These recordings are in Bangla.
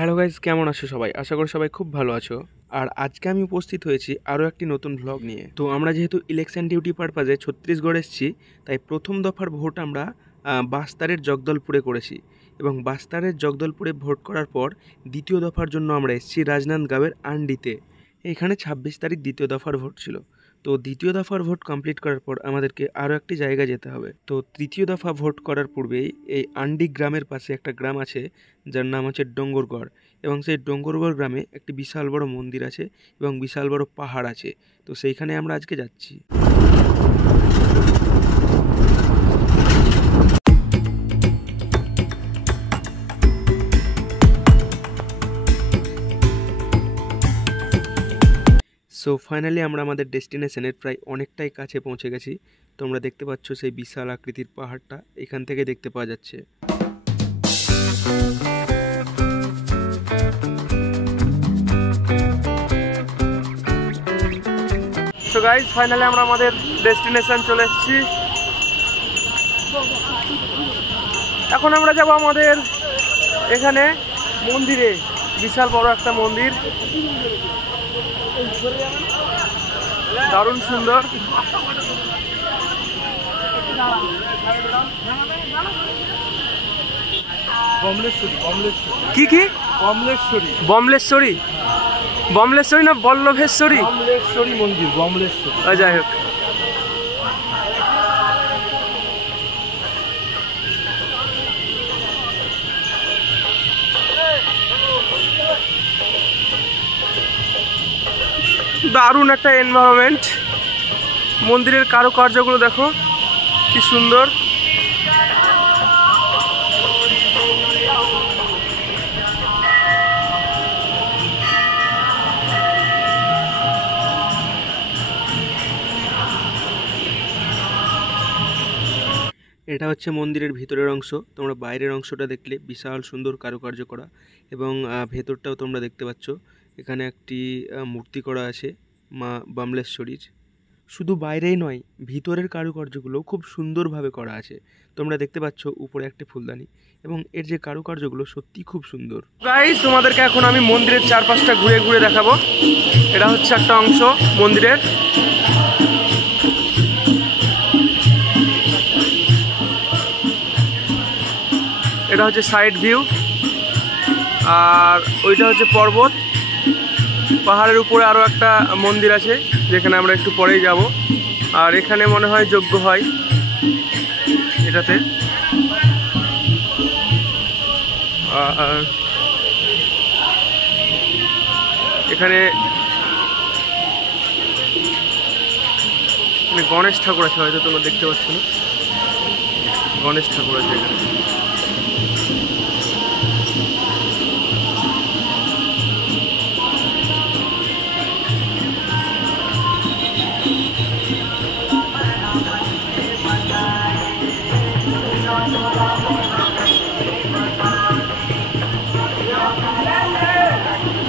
হ্যালো গাইজ, কেমন আছো সবাই? আশা করি সবাই খুব ভালো আছো। আর আজকে আমি উপস্থিত হয়েছি আরও একটি নতুন ভ্লগ নিয়ে। তো আমরা যেহেতু ইলেকশন ডিউটি পারপাজে ছত্তিশগড় এসেছি, তাই প্রথম দফার ভোট আমরা বাস্তারের জগদলপুরে করেছি এবং বাস্তারের জগদলপুরে ভোট করার পর দ্বিতীয় দফার জন্য আমরা এসেছি রাজনাঁদগাঁওয়ের আন্ডিতে। এখানে 26 তারিখ দ্বিতীয় দফার ভোট ছিল। তো দ্বিতীয় দফার ভোট কমপ্লিট করার পর আমাদেরকে আরও একটি জায়গায় যেতে হবে। তো তৃতীয় দফা ভোট করার পূর্বেই এই আন্ডি গ্রামের পাশে একটা গ্রাম আছে যার নাম হচ্ছে ডোঙ্গরগড়, এবং সেই ডোঙ্গরগড় গ্রামে একটি বিশাল বড় মন্দির আছে এবং বিশাল বড় পাহাড় আছে। তো সেইখানে আমরা আজকে যাচ্ছি। সো ফাইনালি আমরা আমাদের ডেস্টিনেশনের প্রায় অনেকটাই কাছে পৌঁছে গেছি। তোমরা দেখতে পাচ্ছ সেই বিশাল আকৃতির পাহাড়টা এখান থেকে দেখতে পাওয়া যাচ্ছে। সো গাইস, ফাইনালি আমরা আমাদের ডেস্টিনেশন চলে এসেছি। এখন আমরা যাব আমাদের এখানে মন্দিরে, বিশাল বড় একটা মন্দির, দারুণ সুন্দর। কি কি বমলেশ্বরী বমলেশ্বরী বমলেশ্বরী না বল্লভেশ্বরী? বমলেশ্বরী মন্দির, বমলেশ্বরী। যাই হোক, দারুণ একটা এনভায়রনমেন্ট। মন্দিরের কারুকার্যগুলো দেখো কি সুন্দর। এটা হচ্ছে মন্দিরের ভিতরের অংশ। তোমরা বাইরের অংশটা দেখলে বিশাল সুন্দর কারুকার্য করা, এবং ভেতরটাও তোমরা দেখতে পাচ্ছ। এখানে একটি মূর্তি করা আছে মা বামলেশ্বরীর। শুধু বাইরেই নয়, ভিতরের কারুকার্যগুলো খুব সুন্দরভাবে করা আছে। তোমরা দেখতে পাচ্ছ উপরে একটি ফুলদানি, এবং এর যে কারুকার্যগুলো সত্যি খুব সুন্দর। গাইস, তোমাদেরকে এখন আমি মন্দিরের চারপাশটা ঘুরে ঘুরে দেখাবো। এটা হচ্ছে একটা অংশ মন্দিরের। এটা হচ্ছে সাইড ভিউ, আর ওইটা হচ্ছে পর্বত। পাহাড়ের উপরে আরও একটা মন্দির আছে যেখানে আমরা একটু পরেই যাব। আর এখানে মনে হয় যজ্ঞ হয় এটাতে। আর এখানে গণেশ ঠাকুর আছে, হয়তো তোমরা দেখতে পাচ্ছ না, গণেশ ঠাকুর আছে এখানে।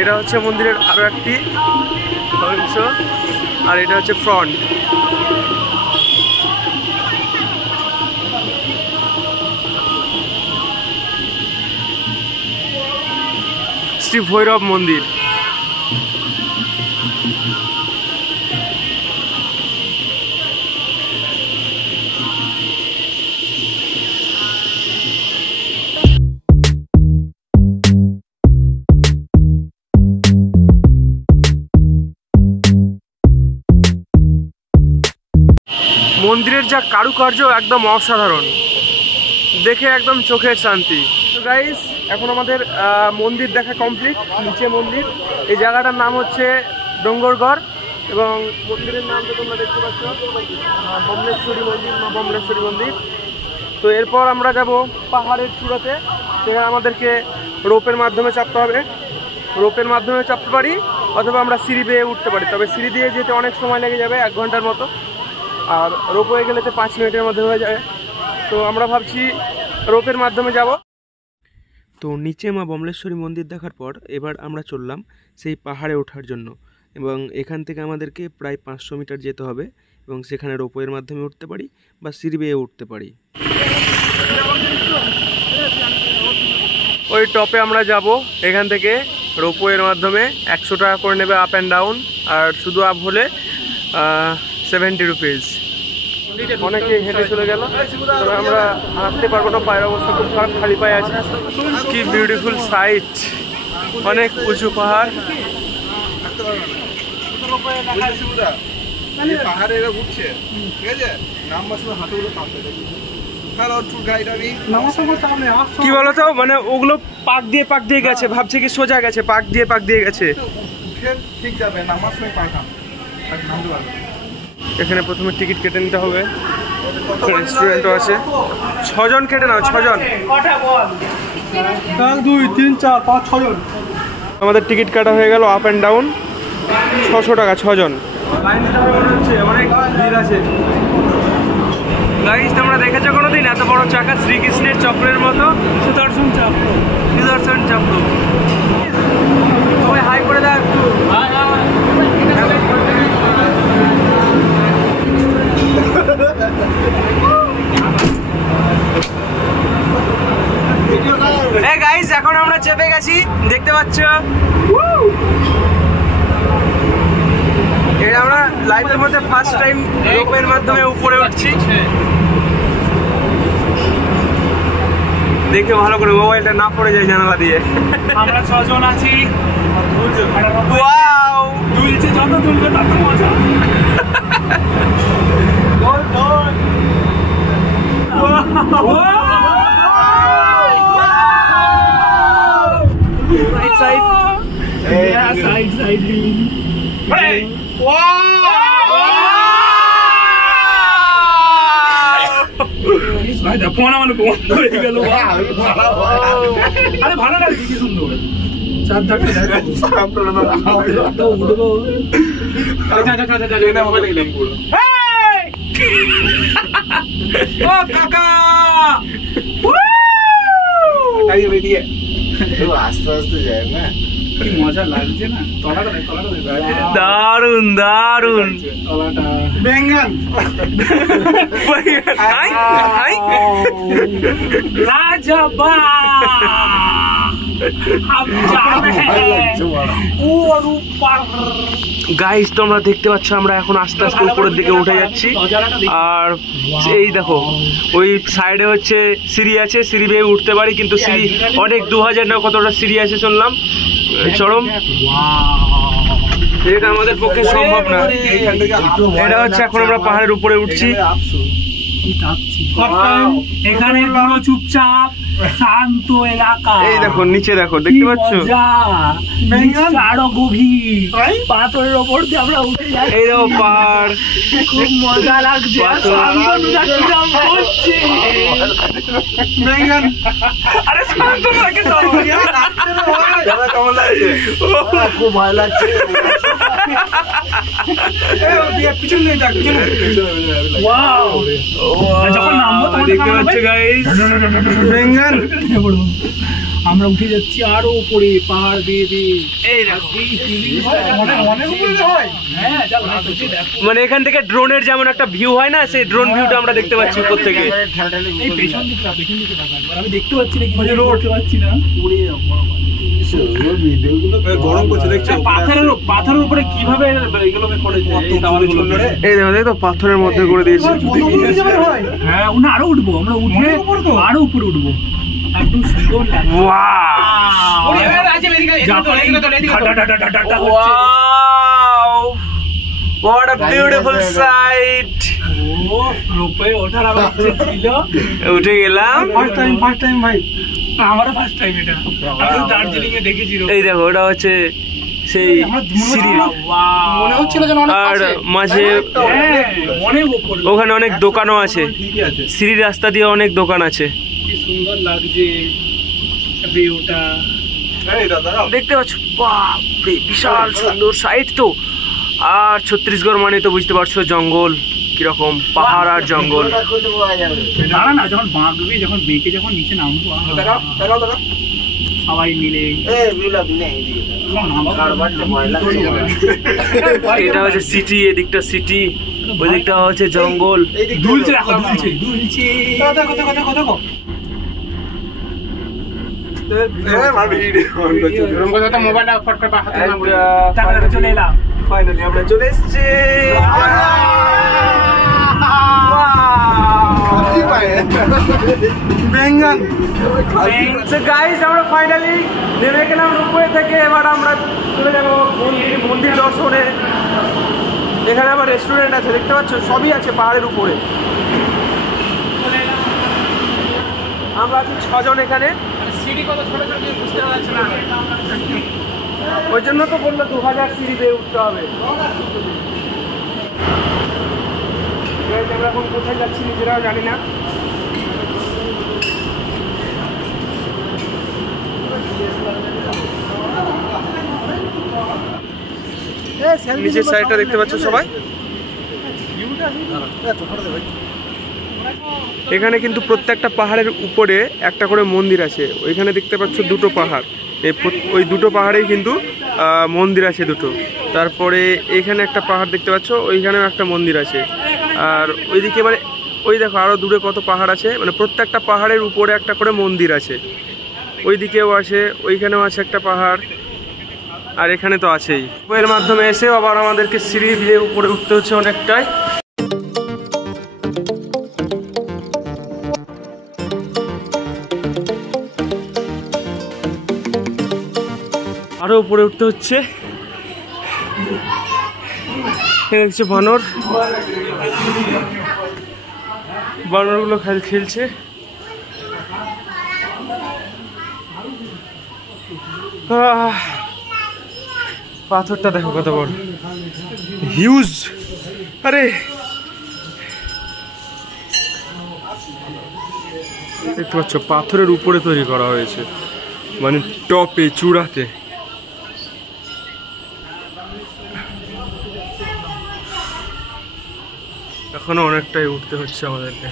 এটা হচ্ছে মন্দিরের আরো একটি অংশ, আর এটা হচ্ছে ফ্রন্ট। শ্রী ভৈরব মন্দির। মন্দিরের যা কারুকার্য একদম অসাধারণ, দেখে একদম চোখের শান্তি। তো গাইস, এখন আমাদের মন্দির দেখা কমপ্লিট। নিচে মন্দির, এই জায়গাটার নাম হচ্ছে ডোঙ্গরগড়, এবং মন্দিরের নাম তো তোমরা দেখতে পাচ্ছ, বমলেশ্বরী মন্দির, মা বমলেশ্বরী মন্দির। তো এরপর আমরা যাব পাহাড়ের চূড়াতে, সেখানে আমাদেরকে রোপের মাধ্যমে চাপতে হবে। রোপের মাধ্যমে চাপতে পারি, অথবা আমরা সিঁড়ি বেয়ে উঠতে পারি। তবে সিঁড়ি দিয়ে যেতে অনেক সময় লেগে যাবে, 1 ঘন্টার মতো, আর রোপওয়ে গেলে তো 5 মিনিটের মধ্যে হয়ে যাবে। তো আমরা ভাবছি রোপের মাধ্যমে যাব। তো নিচে মা বমলেশ্বরী মন্দির দেখার পর এবার আমরা চললাম সেই পাহাড়ে ওঠার জন্য, এবং এখান থেকে আমাদেরকে প্রায় 500 মিটার যেতে হবে, এবং সেখানে রোপওয়ের মাধ্যমে উঠতে পারি বা সিঁড়ি বেয়ে উঠতে পারি। ওই টপে আমরা যাব এখান থেকে রোপওয়ের মাধ্যমে। 100 টাকা করে নেবে আপ অ্যান্ড ডাউন, আর শুধু আপ হলে 70 রুপিস। অনেকে হেঁটে চলে গেল, তবে আমরা হাঁটতে পারবো না, পায়ের অবস্থা খুব খারাপ, খালি পায়ে আছে। কি বিউটিফুল সাইট, অনেক উঁচু পাহাড়। পাহাড়ে এরা উঠছে, ঠিক আছে, নামবার সময় হাঁটুগুলো কাঁপতে থাকে। কি বলতো, মানে ওগুলো পাক দিয়ে গেছে, ভাবছে কি সোজা গেছে, পাক দিয়ে গেছে। ঠিক যাবে, নামার সময় পায় কাঁপে, নামতে পারবে। এখানে প্রথমে টিকিট কেটে নিতে হবে, রেস্টুরেন্টও আছে। 6 জন কেটে নাও, 6 জন। 1 2 3 4 5 6 জন। আমাদের টিকিট কাটা হয়ে গেল আপ অ্যান্ড ডাউন, 600 টাকা 6 জন। অনেক ভিড় আছে। গাইস, তোমরা দেখেছো কোনোদিন এত বড় চাকা শ্রীকৃষ্ণের চক্রের মতো? সুদর্শন চক্র। সবাই হাই করে দাও একটু। গাইস, এখন আমরা চেপে গেছি, দেখতে পাচ্ছ। এটা আমরা লাইফের মধ্যে ফার্স্ট টাইম রোপের মাধ্যমে উপরে উঠছি। দেখে ভালো করে মোবাইলটা না পড়ে যায় জানালা দিয়ে। আমরা 6 জন আছি। ওয়াও, দুলছে, যত দুলবে তত মজা। সাইড আরে ভালো লাগছে, কি সুন্দর। ও কাকা, আস্তে আস্তে যায় না, কি মজা লাগছে না? দারুন দারুন। বেঙ্গন গাইস, তোমরা দেখতে পাচ্ছ আমরা এখন আস্তে আস্তে উপরের দিকে উঠে যাচ্ছি। আর এই দেখো, ওই সাইডে হচ্ছে সিঁড়ি আছে, সিঁড়ি বেয়ে উঠতে পারি, কিন্তু সিঁড়ি অনেক 2000 না কতটা সিঁড়ি আছে শুনলাম, চরম। এটা আমাদের পক্ষে সম্ভব না। এটা হচ্ছে এখন আমরা পাহাড়ের উপরে উঠছি। এখানে পুরো চুপচাপ শান্ত এলাকা। এই দেখো, নিচে দেখো, দেখতে পাচ্ছ? আরো গভীর পাথরের ওপর দিয়ে আমরা উঠে যাচ্ছি। এই দেখো পাহাড়, খুব মজা লাগছে। আরে শান্তনুদাকে দাও। কেমন লাগছে? খুব ভয় লাগছে। যখন নামবো দেখতে পাচ্ছ গাইস, আমরা উঠে যাচ্ছি আরো উপরে পাহাড় দিয়ে দিয়ে। এই দেখো, মানে এখান থেকে ড্রোনের যেমন একটা ভিউ হয় না, সেই ড্রোন ভিউটা আমরা দেখতে পাচ্ছি উপর থেকে। এই পেছন দিকে তাকা, আমি দেখতে পাচ্ছি না, কিন্তু উঠতে পারছি না। গরম করছে দেখছো? পাথরের উপরে কিভাবে এগুলোকে করেছে, এই টাওয়ারগুলো। এই দেখো, দেখো পাথরের মধ্যে করে দিয়েছে। হ্যাঁ, ওনা আরো উঠবো, আমরা উঠে আরো উপরে উঠবো। একদম সুন্দর লাগছে। Wow, what a beautiful sight. রূপে ওঠার আবার ছিল, উঠে গেলাম। ফার্স্ট টাইম ভাই, আমারও ফার্স্ট টাইম এটা। আমি দার্জিলিং এ দেখেছি। এই দেখো, ওটা হচ্ছে সেই সিঁড়ি, মনে হচ্ছিল যেন অনেক আর কাছে। মাঝে অনেক উপরে, ওখানে অনেক দোকানও আছে। ঠিকই আছে। সিঁড়ির রাস্তা দিয়ে অনেক দোকান আছে। কি সুন্দর লাগছে ভিউটা। এই দাদা, দেখতে পাচ্ছ, বাপরে বিশাল সুন্দর সাইট তো। আর ছত্তিশগড় মানে তো বুঝতে পারছো জঙ্গল কিরকম, পাহাড় আর জঙ্গল। দাঁড়া না, যখন বাঁকবে, যখন বেঁকে যখন নিচে নামবো, সবাই মিলে। এটা হচ্ছে সিটি, এদিকটা সিটি, ওই দিকটা হচ্ছে জঙ্গল। দুলছে, দেখো দুলছে, দুলছে। মোবাইলটা ফট করে হাতে না চলে এলাম। ফাইনালি আমরা চলে এসেছি। গাইস আমরা ফাইনালি নেমে গেলাম রূপপুর থেকে। এবার আমরা চলে যাবো মন্দির দর্শনে। এখানে আবার রেস্টুরেন্ট আছে, দেখতে পাচ্ছ, সবই আছে পাহাড়ের উপরে। আমরা আছি 6 জন এখানে। সিঁড়ি কত ছোট ছোট বুঝতে পারছি না, ওই জন্য তো বললো 2000 সিঁড়ি বেয়ে উঠতে হবে। আমরা এখন কোথায় যাচ্ছি নিজেরাও জানি না। নিচের সাইডটা দেখতে পাচ্ছ সবাই। এখানে কিন্তু প্রত্যেকটা পাহাড়ের উপরে একটা করে মন্দির আছে। ওইখানে দেখতে পাচ্ছ 2টো পাহাড়, ওই 2টো পাহাড়েই কিন্তু মন্দির আছে 2টো। তারপরে এখানে একটা পাহাড় দেখতে পাচ্ছ, ওইখানেও একটা মন্দির আছে। আর ওইদিকে মানে ওই দেখো আরও দূরে কত পাহাড় আছে, মানে প্রত্যেকটা পাহাড়ের উপরে একটা করে মন্দির আছে। ওইদিকেও আছে, ওইখানেও আছে একটা পাহাড়, আর এখানে তো আছেই। এর মাধ্যমে এসেও আবার আমাদেরকে সিঁড়ি দিয়ে উপরে উঠতে হচ্ছে অনেকটাই। আরো উপরে উঠতে হচ্ছে। দেখছে বানরগুলো খেলছে। পাথরটা দেখো কত বড়, হিউজ। আরে দেখতে পাচ্ছ পাথরের উপরে তৈরি করা হয়েছে, মানে টপে চূড়াতে। এখনো অনেকটাই উঠতে হচ্ছে আমাদেরকে।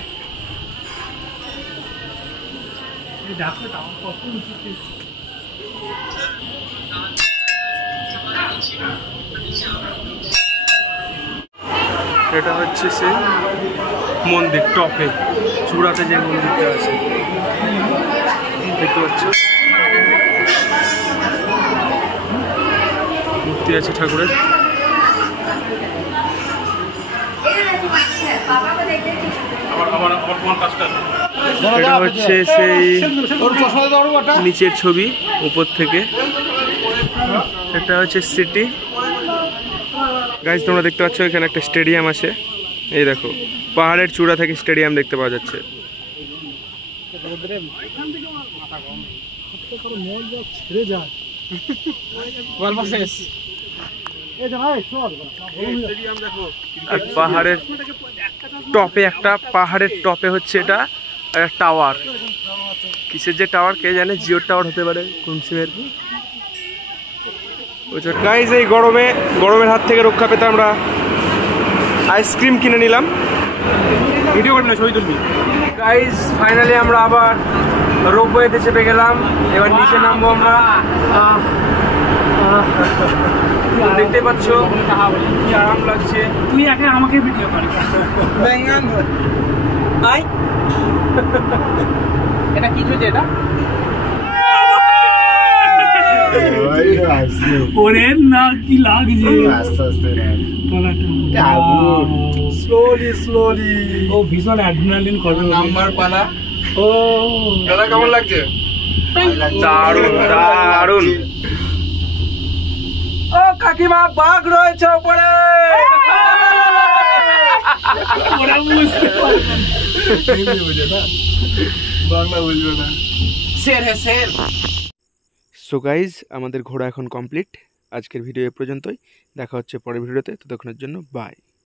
এটা হচ্ছে সেই মন্দির, টপে চূড়াতে যে মন্দিরটা আছে দেখতে পাচ্ছ। মূর্তি আছে ঠাকুরের। এটা হচ্ছে সেই নিচের ছবি উপর থেকে। এটা হচ্ছে সিটি। গাইস তোমরা দেখতে পাচ্ছ এখানে একটা স্টেডিয়াম আছে। এই দেখো পাহাড়ের চূড়া থেকে স্টেডিয়াম দেখতে পাওয়া যাচ্ছে। আর পাহাড়ের টপে পাহাড়ের টপে হচ্ছে এটা একটা টাওয়ার। কিসের যে টাওয়ার কে জানে, জিওর টাওয়ার হতে পারে কোন সিমের। গাইস এই গরমের হাত থেকে রক্ষা পেতে আমরা আইসক্রিম কিনে নিলাম। ভিডিও করবি না, ছবি তুলবি। গাইস ফাইনালি আমরা আবার রোপওয়েতে চেপে গেলাম। এবার নিচে নামবো আমরা। দেখতে পাচ্ছ কি আরাম লাগছে। তুই আগে আমাকে ভিডিও কর। এটা কি হচ্ছে? এটা ওরে না কি লাগছে, স্লোলি ও ভীষণ অ্যাড্রিনালিন করে নাম্বার পালা। ও দাদা কেমন লাগছে? দারুণ। ও কাকিমা বাঘ রয়েছে উপরে। বাংলা বুঝবে না। সো গাইজ আমাদের ঘোরা এখন কমপ্লিট। আজকের ভিডিও এ পর্যন্তই। দেখা হচ্ছে পরের ভিডিওতে। ততক্ষণের জন্য বাই।